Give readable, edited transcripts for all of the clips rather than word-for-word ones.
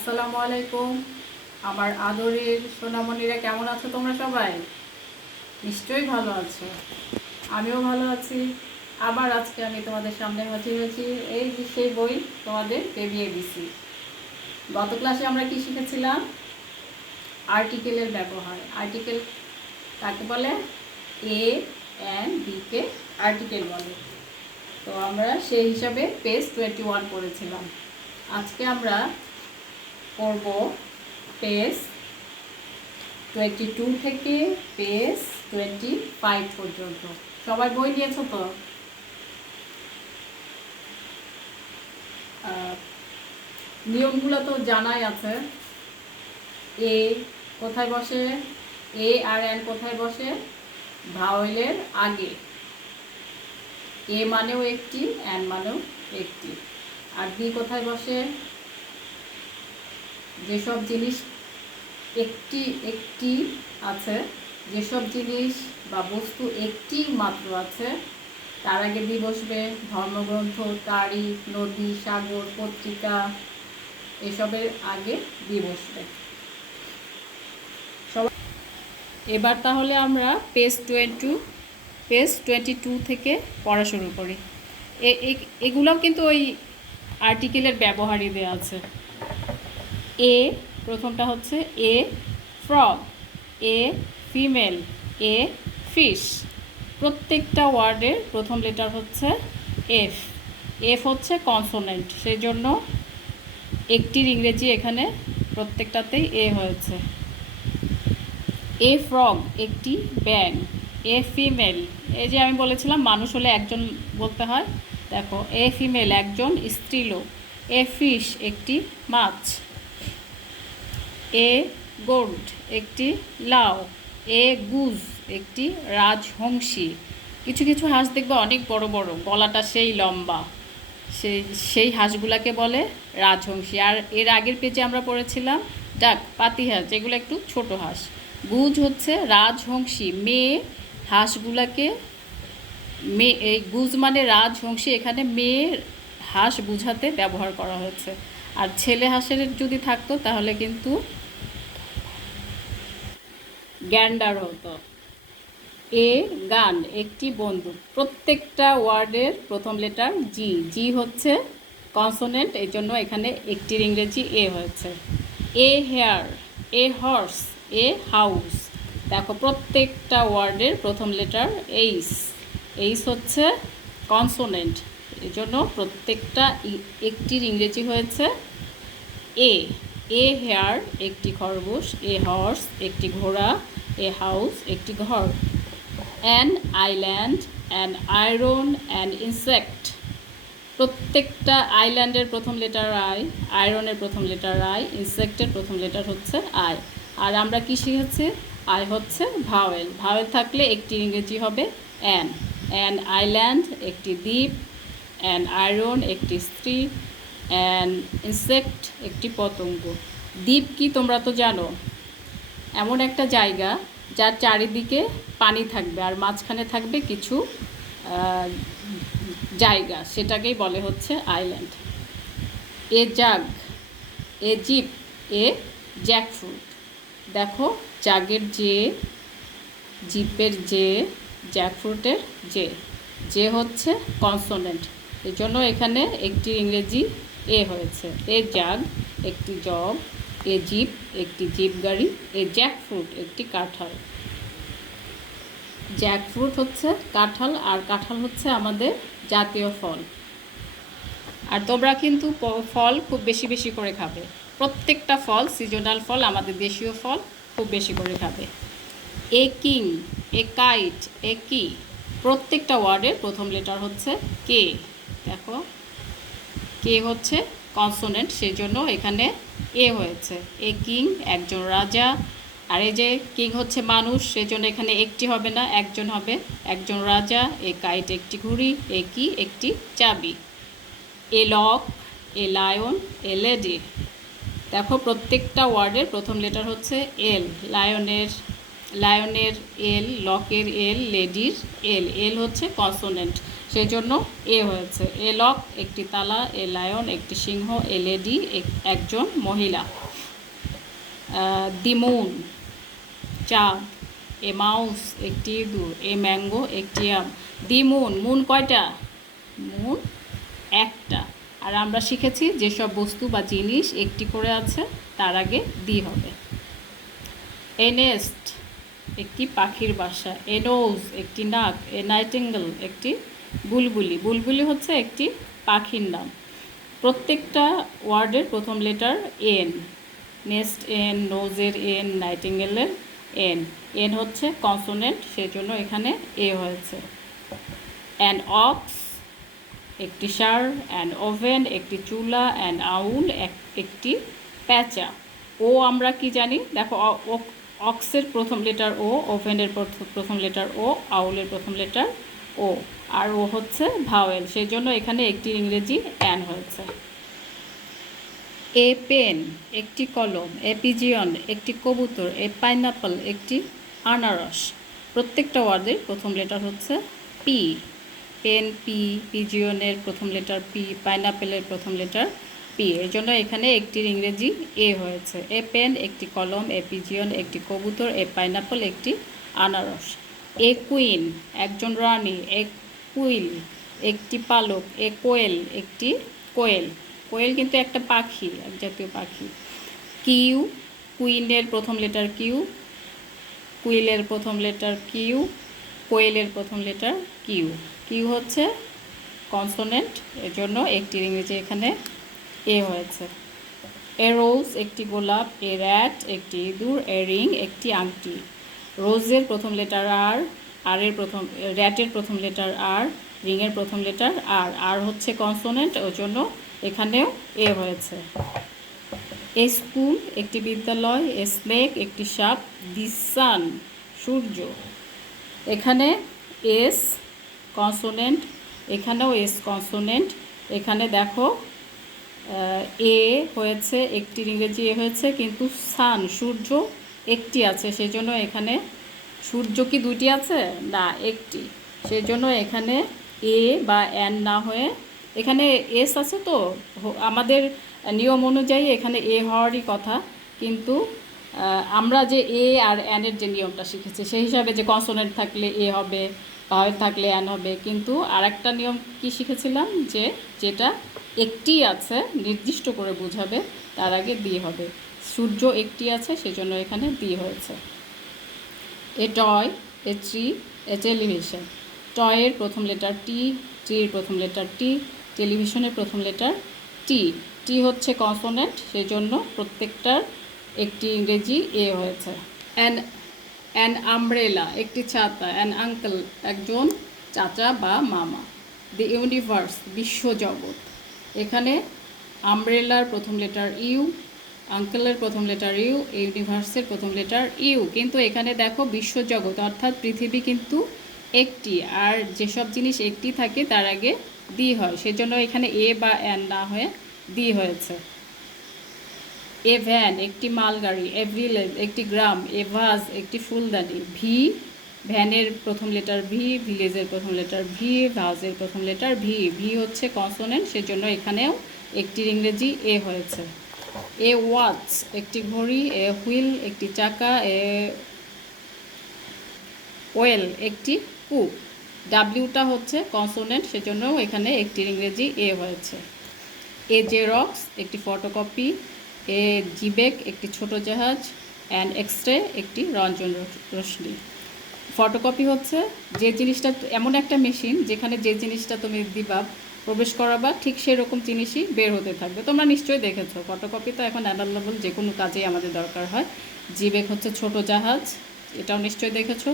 আসসালামু আলাইকুম। আমার আদরের সোনামণিরা কেমন আছো তোমরা সবাই? নিশ্চয়ই ভালো আছো। আমিও ভালো আছি। আবার আজকে আমি তোমাদের সামনে হাজির হয়েছি এই যে সেই বই, তোমাদের ABCD। গত ক্লাসে আমরা কি শিখেছিলাম? আর্টিকেলের ব্যবহার। আর্টিকেল কাকে বলে? এ এন্ড বি কে আর্টিকেল বলে। তো আমরা সেই হিসাবে পেজ 21 পড়েছিলাম। আজকে আমরা করব পেজ 22 থেকে পেজ 25 পর্যন্ত। সবাই বই নিয়েছো তো? নিয়মগুলো তো জানাই আছে। এ কোথায় বসে? এ আর এন কোথায় বসে? ভাওয়েলের আগে। এ মানেও একটি, এন মানেও একটি। আর বি কোথায় বসে? যেসব জিনিস একটি একটি আছে, যেসব জিনিস বা বস্তু একটি মাত্র আছে, তার আগে বি বসবে। ধর্মগ্রন্থ, তারিখ, নদী, সাগর, পত্রিকা, এসবের আগে বি বসবে। এবার তাহলে আমরা পেজ 22 থেকে পড়া শুরু করি। এগুলোও কিন্তু ওই আর্টিকেলের ব্যবহারই দেওয়া আছে। এ প্রথমটা হচ্ছে a frog, a female, a fish. প্রত্যেকটা ওয়ার্ডের প্রথম লেটার হচ্ছে এফ। এফ হচ্ছে কনসোনেন্ট, সেই জন্য একটির ইংরেজি এখানে প্রত্যেকটাতেই এ হয়েছে। এ ফ্রগ একটি ব্যাঙ। এ ফিমেল, এই যে আমি বলেছিলাম মানুষ হলে একজন বলতে হয়, দেখো এ ফিমেল একজন স্ত্রীলোক। এ ফিশ একটি মাছ। এ গোট একটি লাউ। এ গুজ একটি রাজহংসী। কিছু কিছু হাঁস দেখবে অনেক বড় বড়, গলাটা সেই লম্বা, সেই হাঁসগুলাকে বলে রাজহংসী। আর এর আগের পেজে আমরা পড়েছিলাম ডাক, পাতি হাঁস, যেগুলো একটু ছোট হাঁস। গুজ হচ্ছে রাজহংসী মেয়ে হাঁসগুলাকে, মেয়ে, এই গুজ মানে রাজহংসী, এখানে মেয়ে হাঁস বুঝাতে ব্যবহার করা হয়েছে। আর ছেলে হাঁসের যদি থাকতো তাহলে কিন্তু গ্যান্ডার হতো। এ গান একটি বন্দুক। প্রত্যেকটা ওয়ার্ডের প্রথম লেটার জি। জি হচ্ছে কনসোনেন্ট, এই জন্য এখানে একটির ইংরেজি এ হয়েছে। A hare, a horse, a house. দেখো প্রত্যেকটা ওয়ার্ডের প্রথম লেটার এইস। এইস হচ্ছে কনসোনেন্ট, এই জন্য প্রত্যেকটা একটির ইংরেজি হয়েছে এ। এ হেয়ার একটি খরগোশ, এ হর্স একটি ঘোড়া, এ হাউস একটি ঘর। An island, an iron, an insect. প্রত্যেকটা আইল্যান্ডের প্রথম লেটার আই, আয়রনের প্রথম লেটার আই, ইনসেক্টের প্রথম লেটার হচ্ছে আই। আর আমরা কি শিখেছি? আই হচ্ছে ভাওয়েল। ভাওয়েল থাকলে একটি ইংরেজি হবে অ্যান। অ্যান আইল্যান্ড একটি দ্বীপ, অ্যান আয়রন একটি স্ত্রী, অ্যান ইনসেক্ট একটি পতঙ্গ। দ্বীপ কি তোমরা তো জানো, এমন একটা জায়গা যার চারিদিকে পানি থাকবে আর মাঝখানে থাকবে কিছু জায়গা, সেটাকেই বলে হচ্ছে আইল্যান্ড। এ জাগ, এ জিপ, এ জ্যাকফ্রুট। দেখো জাগের যে, জিপের যে, জ্যাকফ্রুটের যে, যে হচ্ছে কনসোনেন্ট, এই জন্য এখানে একটি ইংরেজি এ হয়েছে। এ জাগ একটি জগ, এ জিপ একটি জিপ গাড়ি, এ জ্যাকফ্রুট একটি কাঁঠাল। জ্যাকফ্রুট হচ্ছে কাঁঠাল, আর কাঁঠাল হচ্ছে আমাদের জাতীয় ফল। আর তোমরা কিন্তু ফল খুব বেশি বেশি করে খাবে। প্রত্যেকটা ফল, সিজনাল ফল, আমাদের দেশীয় ফল খুব বেশি করে খাবে। এ কিং, এ কাইট, এ কি। প্রত্যেকটা ওয়ার্ডের প্রথম লেটার হচ্ছে কে। দেখো কে হচ্ছে কনসোনেন্ট, সেই জন্য এখানে এ হয়েছে। এ কিং একজন রাজা, আর এই যে কিং হচ্ছে মানুষ, সেজন্য এখানে একটি হবে না, একজন হবে, একজন রাজা। এ কাইট একটি ঘুড়ি, এ কি একটি চাবি। A lock, a lion, a lady. দেখো প্রত্যেকটা ওয়ার্ডের প্রথম লেটার হচ্ছে এল। লায়নের এল, লকের এল, লেডির এল। এল হচ্ছে কনসোনেন্ট, সেজন্য এ হয়েছে। এ লক একটি তালা, এ লায়ন একটি সিংহ, এ লেডি একজন মহিলা। দি মুন চাঁদ, এ মাউস একটি ইঁদুর, এ ম্যাঙ্গো একটি আম। দি মুন, মুন কয়টা? মুন একটা। আর আমরা শিখেছি যেসব বস্তু বা জিনিস একটি করে আছে তার আগে দি হবে। এ নেস্ট একটি পাখির বাসা, এ নোজ একটি নাক, এ নাইটিঙ্গেল একটি বুলবুলি। বুলবুলি হচ্ছে একটি পাখির নাম। প্রত্যেকটা ওয়ার্ডের প্রথম লেটার এন। নেস্ট এন, নোজের এন, নাইটিঙ্গেলের এন। এন হচ্ছে কনসোনেন্ট, সেজন্য এখানে এ হয়েছে। অ্যান অক্স একটি ষাঁড়, অ্যান ওভেন একটি চুলা, অ্যান আউল একটি প্যাঁচা। ও আমরা কি জানি দেখো, অক্সের প্রথম লেটার ও, ওভেনের প্রথম লেটার ও, আউলের প্রথম লেটার ও, আর ও হচ্ছে ভাওয়েল, সেই জন্য এখানে একটি ইংরেজি অ্যান হয়েছে। এ পেন একটি কলম, এ পিজিয়ন একটি কবুতর, এ পাইনাপল একটি আনারস। প্রত্যেকটা ওয়ার্ডের প্রথম লেটার হচ্ছে পি। পেন পি, পিজিয়নের প্রথম লেটার পি, পাইনাপেলের প্রথম লেটার পি, এর জন্য এখানে একটির ইংরেজি এ হয়েছে। এ পেন একটি কলম, এ পিজিয়ন একটি কবুতর, এ পাইনাপল একটি আনারস। এ কুইন একজন রানী, এ কুইল একটি পালক, এ কোয়েল একটি কোয়েল। কোয়েল কিন্তু একটা পাখি, এক জাতীয় পাখি। কিউ, কুইনের প্রথম লেটার কিউ, কুইলের প্রথম লেটার কিউ, কোয়েলের প্রথম লেটার কিউ। কিউ হচ্ছে কনসোনেন্ট, এর জন্য একটির ইংরেজি এখানে এ হয়েছে। এ রোজ একটি গোলাপ, এ র্যাট একটি ইঁদুর, এ রিং একটি আংটি। রোজের প্রথম লেটার আর, র্যাটের প্রথম লেটার আর, রিংয়ের প্রথম লেটার আর। আর হচ্ছে কনসোনেন্ট, ওর জন্য এখানেও এ হয়েছে। এ স্কুল একটি বিদ্যালয়, এ স্নেক একটি সাপ, দি সান সূর্য। এখানে এস কনসোনেন্ট, এখানেও এস কনসোনেন্ট। এখানে দেখো এ হয়েছে, একটির ইংরেজি এ হয়েছে, কিন্তু সান সূর্য একটি আছে, সেজন্য এখানে সূর্য কি দুটি আছে? না, একটি। সেজন্য এখানে এ বা এন না হয়ে এখানে এস আছে, তো আমাদের নিয়ম অনুযায়ী এখানে এ হওয়ারই কথা, কিন্তু আমরা যে এ আর এনের যে নিয়মটা শিখেছি সেই হিসাবে যে কনসোনেন্ট থাকলে এ হবে, ভাওয়েল থাকলে এন হবে, কিন্তু আর একটা নিয়ম কি শিখেছিলাম যে যেটা একটি আছে নির্দিষ্ট করে বোঝাবে তার আগে দি হবে। সূর্য একটি আছে, সেজন্য এখানে দি হয়েছে। A toy, a tree, a television. টয়ের প্রথম লেটার টি, ট্রির প্রথম লেটার টি, টেলিভিশনের প্রথম লেটার টি। টি হচ্ছে কনসোনেন্ট, সেজন্য প্রত্যেকটার একটি ইংরেজি এ হয়েছে। অ্যান আমব্রেলা একটি ছাতা, অ্যান আঙ্কেল একজন চাচা বা মামা। দি ইউনিভার্স বিশ্বজগৎ। এখানে আমব্রেলার প্রথম লেটার ইউ, আঙ্কেলের প্রথম লেটার ইউ, ইউনিভার্সের প্রথম লেটার ইউ, কিন্তু এখানে দেখো বিশ্বজগৎ অর্থাৎ পৃথিবী কিন্তু একটি, আর যেসব জিনিস একটি থাকে তার আগে দি হয়, সেজন্য এখানে এ বা এন না হয়ে দি হয়েছে। এ ভ্যান একটি মালগাড়ি, এ ভিলেজ একটি গ্রাম, এ ভাজ একটি ফুলদানি। ভি, ভ্যানের প্রথম লেটার ভি, ভিলেজের প্রথম লেটার ভি, ভাজের প্রথম লেটার ভি। ভি হচ্ছে কনসোনেন্ট, সেজন্য এখানেও একটির ইংরেজি এ হয়েছে। এ ওয়াচ একটি ঘড়ি, এ হুইল একটি চাকা, এ ওয়েল একটি কূপ। ডাব্লিউটা হচ্ছে কনসোনেন্ট, সেজন্য এখানে একটির ইংরেজি এ হয়েছে। এ জেরক্স একটি ফটোকপি, এ জিবেক একটি ছোট জাহাজ, অ্যান এক্সরে একটি রঞ্জন রশ্মি। ফটোকপি হচ্ছে যে জিনিসটা, এমন একটা মেশিন যেখানে যে জিনিসটা তুমি দিবা, প্রবেশ করাবা, ঠিক সেরকম জিনিসই বের হতে থাকবে। তোমরা নিশ্চয়ই দেখেছো, ফটোকপি তো এখন অ্যাভেলেবল যে কোনো কাজেই আমাদের দরকার হয়। জিবেক হচ্ছে ছোট জাহাজ, এটাও নিশ্চয়ই দেখেছো।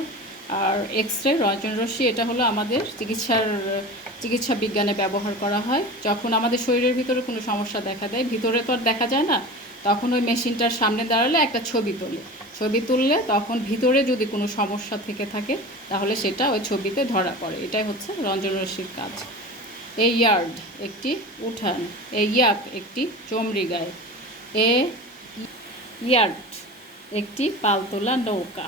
আর এক্সরে রঞ্জন রশ্মি, এটা হলো আমাদের চিকিৎসা বিজ্ঞানে ব্যবহার করা হয় যখন আমাদের শরীরের ভিতরে কোনো সমস্যা দেখা দেয়। ভিতরে তো আর দেখা যায় না, তখন ওই মেশিনটার সামনে দাঁড়ালে একটা ছবি তুললে তখন ভিতরে যদি কোনো সমস্যা থেকে থাকে তাহলে সেটা ওই ছবিতে ধরা পড়ে। এটাই হচ্ছে রঞ্জন রশ্মির কাজ। এ ইয়ার্ড একটি উঠান, এ ইয়াক একটি চমড়ি গায়ে, এ ইয়ার্ড একটি পালতোলা নৌকা।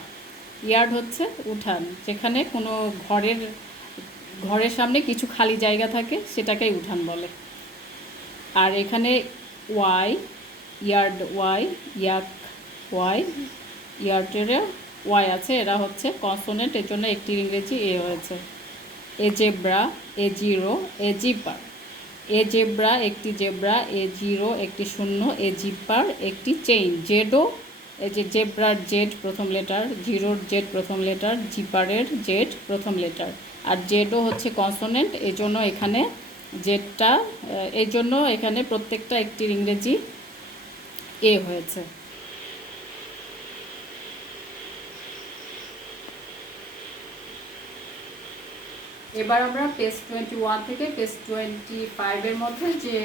ইয়ার্ড হচ্ছে উঠান, যেখানে কোনো ঘরের ঘরের সামনে কিছু খালি জায়গা থাকে সেটাকেই উঠান বলে। আর এখানে ওয়াই, ইয়ার্ড ওয়াই, ইয়াক ওয়াই, ইয়ার্ডের ওয়াই আছে, এরা হচ্ছে কনসোনেন্ট, এর জন্য একটি ইংরেজি এ হয়েছে। A zebra, A zero, A zipper. A zebra একটি জেব্রা, এ জিরো একটি শূন্য, এ জিপার একটি চেইন। জেডও, এই যে জেব্রার জেড প্রথম লেটার, জিরোর জেড প্রথম লেটার, জিপারের জেড প্রথম লেটার। আর জেডও হচ্ছে কনসোনেন্ট, এই জন্য এখানে জেডটা, এই জন্য এখানে প্রত্যেকটা একটির ইংরেজি এ হয়েছে। এবার আমরা পেজ 21 থেকে পেজ 25-এর মধ্যে যে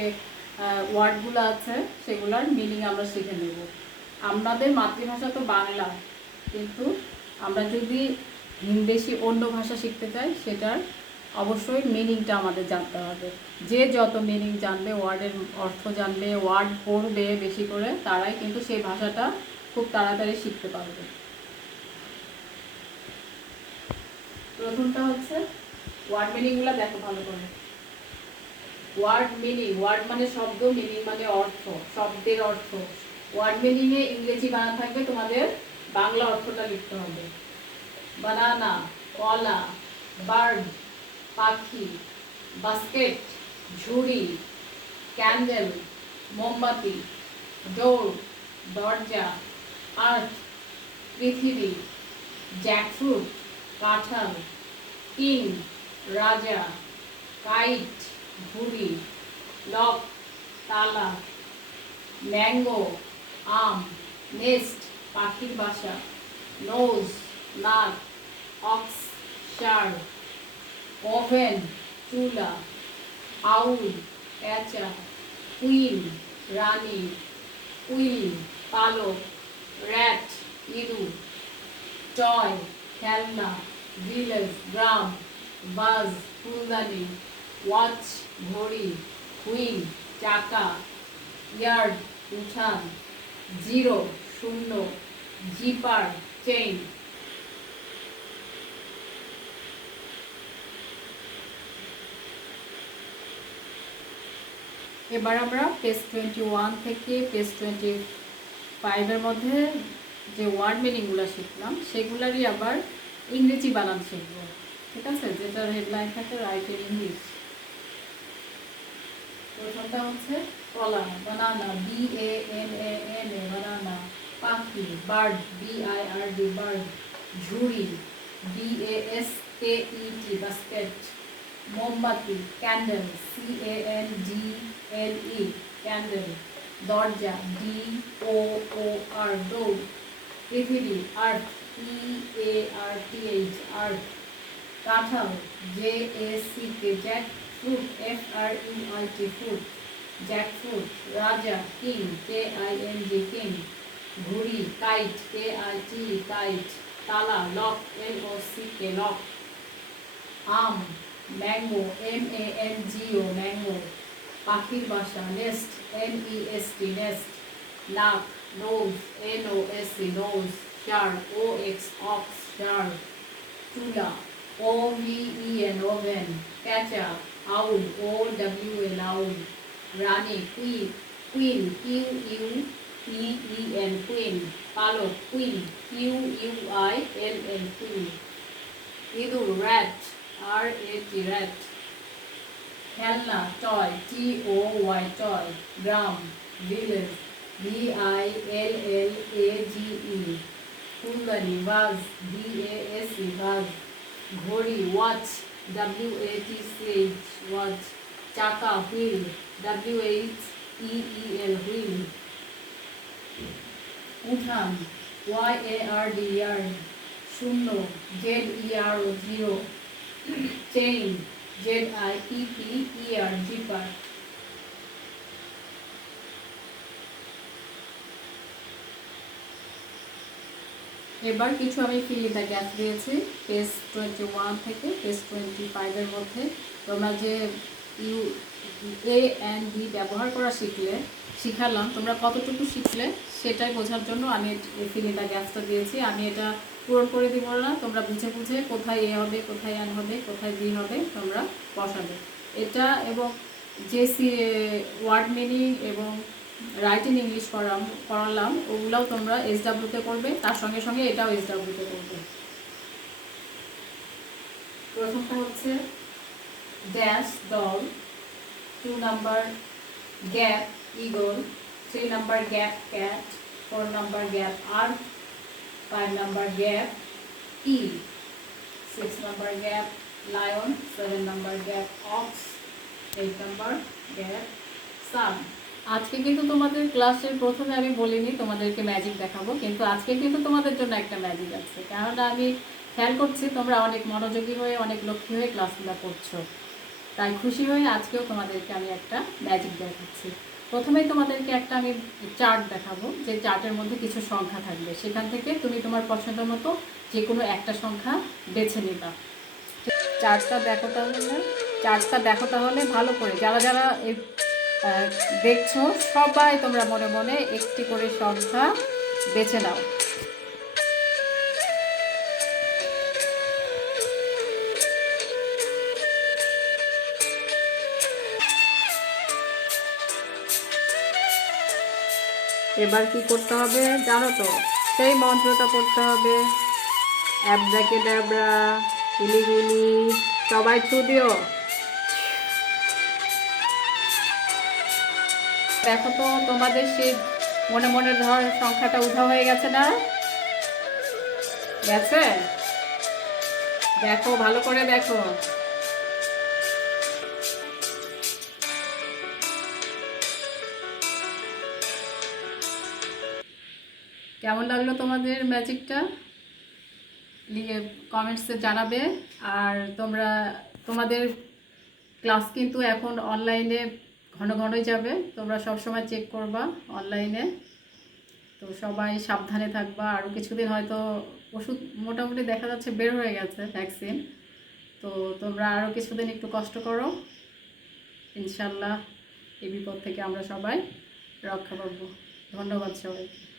ওয়ার্ডগুলো আছে সেগুলোর মিনিং আমরা শিখে নেব। আমাদের মাতৃভাষা তো বাংলা, কিন্তু আমরা যদি হিন্দেশি অন্য ভাষা শিখতে চাই সেটার অবশ্যই মিনিংটা আমাদের জানতে হবে। যে যত মিনিং জানবে, ওয়ার্ডের অর্থ জানবে, ওয়ার্ড পড়বে বেশি করে, তারাই কিন্তু সেই ভাষাটা খুব তাড়াতাড়ি শিখতে পারবে। প্রথমটা হচ্ছে ওয়ার্ড মিনিংগুলো দেখো ভালো করে। ওয়ার্ড মিনিং, ওয়ার্ড মানে শব্দ, মিনিং মানে অর্থ, শব্দের অর্থ। ওয়ার্ড মিনিংয়ে ইংরেজি বানান থাকবে, তোমাদের বাংলা অর্থটা লিখতে হবে। বানানা, কলা, বার্ড পাখি, বাস্কেট ঝুড়ি, ক্যান্ডেল মোমবাতি, ডোর দরজা, আর্থ পৃথিবী, জ্যাকফ্রুট কাঁঠাল, কিং রাজা, কাইট ঘুড়ি, লক তালা, ম্যাঙ্গো আম, নেস্ট পাখির বাসা, নোজ নাক, অক্স ষাঁড়, ওভেন চুলা, আউল প্যাঁচা, কুইন রানী, উইল পালক, র্যাট ইঁদুর, টয় খেলনা, ভিলেজ গ্রাম, বাজ ফুলদানি, ওয়াচ ঘড়ি, হুইল চাকা, ইয়ার্ড উঠান, জিরো শূন্য, জিপার চেইন। এবার আমরা পেজ 21 থেকে পেজ 25-এর মধ্যে যে ওয়ার্ড মিনিংগুলো শিখলাম সেগুলারই আবার ইংরেজি বানান শিখব, ঠিক আছে? যেটার হেডলাইন থাকে রাইট ইন ইংলিশ। প্রথমটা হচ্ছে কলা, বানানা, BANANA বানানা। পাখি, বার্ড, BIRD বার্ড। ঝুড়ি, BASKET বাস্কেট। মোমবাতি, ক্যান্ডেল, CANDLE ক্যান্ডেল। দরজা, DOOR ডোর। পৃথিবী, আর্থ, EARTH আর্থ। কাঁঠাল, JACK Jack fruit, FRUIT fruit, jackfruit. রাজা, কিং, KING কিং। ঘুড়ি, কাইট, KIT কাইট। তালা, লক, LOCK লক। আম, ম্যাঙ্গো, MANGO ম্যাঙ্গো। পাখির বাসা, নেস্ট, NEST নেস্ট। নাক, নোজ, NOSE নোজ। ষাঁড়, OX অক্স ষাঁড়। চুলা, OVEN ওভেন। প্যাঁচা, আউল, OWL আউল। রানী, কুইন, QUEEN কুইন। পালক, কুইন, QUILL কুইন। ইঁদুর, র্যাট, RAT র্যাট। খেলনা, টয়, TOY টয়। গ্রাম, ভিলেজ, VILLAGE। ফুলদানি, ভাজ, VASE ভাজ। ঘড়ি, ওয়াচ, WATCH ওয়াচ। চাকা, হুইল, WHEEL হুইল। উঠান, YARD ইয়ার্ড। শূন্য, ZERO zero. Chain, ZIPPER zipper. এবার কিছু আমি ফিল ইন দ্য গ্যাপ দিয়েছি পেজ 21 থেকে পেজ 25-এর মধ্যে। তোমরা যে AND ব্যবহার করা শিখালাম, তোমরা কতটুকু শিখলে সেটাই বোঝার জন্য আমি ফিল ইন দ্য গ্যাপটা দিয়েছি। আমি এটা পূরণ করে দিব না, তোমরা বুঝে বুঝে কোথায় এ হবে, কোথায় এন হবে, কোথায় বি হবে তোমরা বসাবে। এটা এবং যে ওয়ার্ড মিনিং এবং রাইটিং ইংলিশ করালাম ওগুলাও তোমরা SW-তে করবে, তার সঙ্গে সঙ্গে এটাও SW-তে করবে। প্রথমটা হচ্ছে dash doll, 2 number gap eagle, 3 number gap cat, 4 number gap ark, 5 number gap eel, 6 number gap lion, 7 number gap ox, 8 number gap sun. আজকে কিন্তু তোমাদের ক্লাসের প্রথমে আমি বলিনি তোমাদেরকে ম্যাজিক দেখাবো, কিন্তু আজকে কিন্তু তোমাদের জন্য একটা ম্যাজিক আছে, কেননা আমি খেয়াল করছি তোমরা অনেক মনোযোগী হয়ে অনেক লক্ষ্মী হয়ে ক্লাসগুলো করছো, তাই খুশি হয়ে আজকেও তোমাদেরকে আমি একটা ম্যাজিক দেখাচ্ছি। প্রথমেই তোমাদেরকে একটা আমি চার্ট দেখাবো, যে চার্টের মধ্যে কিছু সংখ্যা থাকবে, সেখান থেকে তুমি তোমার পছন্দ মতো যে কোনো একটা সংখ্যা বেছে নিবা। চার্টটা দেখো তাহলে ভালো করে, যারা যারা এই দেখছো সবাই তোমরা মনে মনে একটি করে সংখ্যা বেছে নাও। এবার কি করতে হবে জানো তো, সেই মন্ত্রটা পড়তে হবে, অ্যাবরাকেডাবরা গুলি, সবাই ছু দিও। দেখো তো তোমাদের সেই মনে মনে ধর সংখ্যাটা উঠা হয়ে গেছে না? গেছে? দেখো ভালো করে দেখো। কেমন লাগলো তোমাদের ম্যাজিকটা? কমেন্টসে জানাবে। আর তোমাদের ক্লাস কিন্তু এখন অনলাইনে ঘন ঘনই যাবে, তোমরা সবসময় চেক করবা অনলাইনে। তো সবাই সাবধানে থাকবা, আরও কিছুদিন হয়তো ওষুধ মোটামুটি দেখা যাচ্ছে বের হয়ে গেছে ভ্যাকসিন, তো তোমরা আরও কিছুদিন একটু কষ্ট করো, ইনশাল্লাহ এই বিপদ থেকে আমরা সবাই রক্ষা পাবো। ধন্যবাদ সবাইকে।